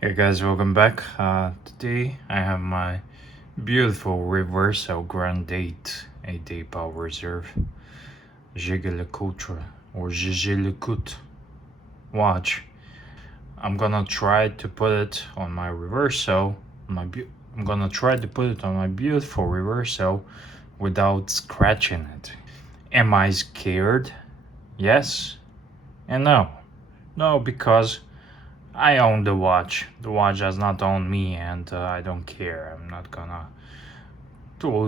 Hey guys, welcome back. Today I have my beautiful Reverso Grand 8-day Power Reserve JLC or JLC watch. I'm gonna try to put it on my Reverso. I'm gonna try to put it on my beautiful Reverso without scratching it. Am I scared? Yes and no. No, because I own the watch. The watch does not own me, and I don't care. I'm not gonna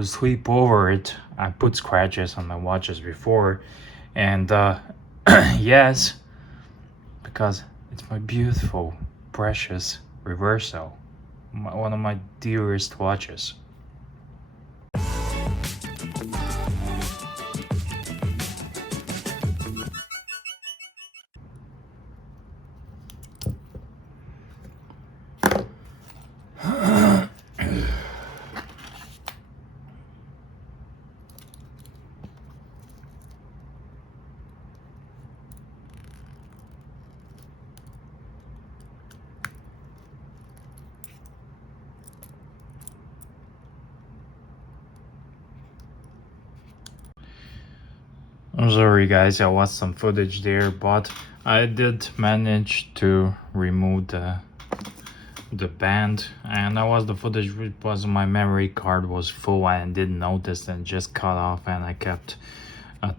sleep over it. I put scratches on my watches before, and yes, because it's my beautiful, precious Reverso, one of my dearest watches. I'm sorry guys, I lost some footage there, but I did manage to remove the band, and that was the footage because my memory card was full and didn't notice and just cut off, and I kept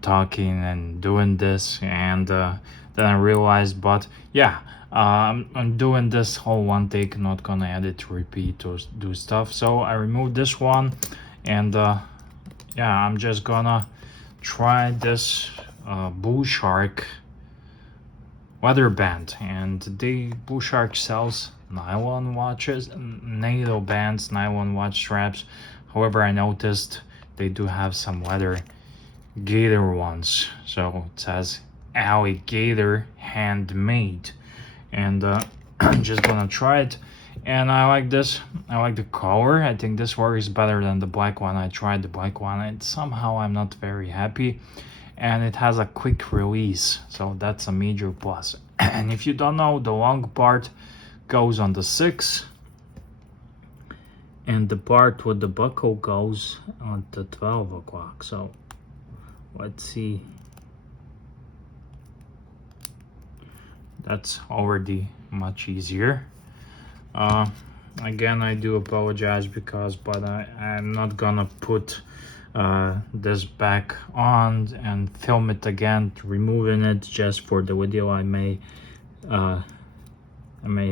talking and doing this, and then I realized, but yeah, I'm doing this whole one take, not gonna edit, repeat, or do stuff. So I removed this one, and yeah, I'm just gonna try this Bull Shark weather band. And the Bull Shark sells nylon watches, NATO bands, nylon watch straps. However, I noticed they do have some leather gator ones, so it says alligator handmade, and I'm just gonna try it. And I like this. I like the color. I think this works better than the black one. I tried the black one and somehow I'm not very happy, and it has a quick release, so that's a major plus. And if you don't know, the long part goes on the 6, and the part with the buckle goes on the 12 o'clock. So let's see. That's already much easier. Again, I do apologize but I'm not gonna put this back on and film it again, removing it just for the video. I may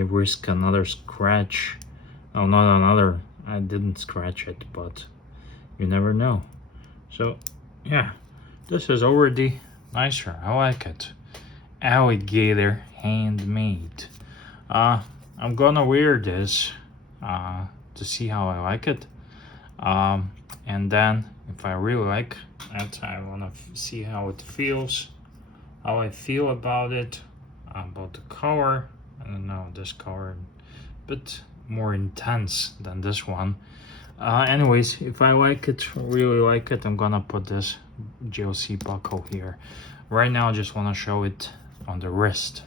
risk another scratch. Oh, not another. I didn't scratch it, but you never know. So yeah, this is already nicer. I like it. Alligator handmade. I'm gonna wear this to see how I like it, and then if I really like it, I wanna see how it feels, how I feel about it, about the color. I don't know, this color a bit more intense than this one. Anyways, if I like it, really like it, I'm gonna put this JLC buckle here. Right now I just want to show it on the wrist.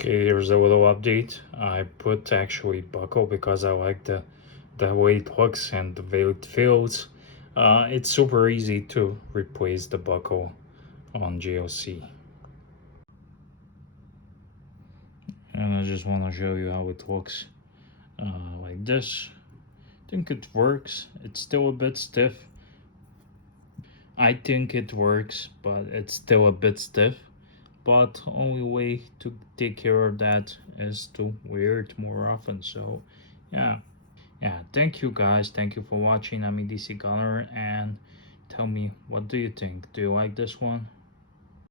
Okay, here's a little update. I put actually buckle because I like the way it looks and the way it feels. It's super easy to replace the buckle on JLC. And I just want to show you how it looks like this. I think it works. It's still a bit stiff. I think it works, but it's still a bit stiff. But only way to take care of that is to wear it more often. So yeah, thank you guys, thank you for watching. I'm EDC Gunner, and tell me, what do you think? Do you like this one?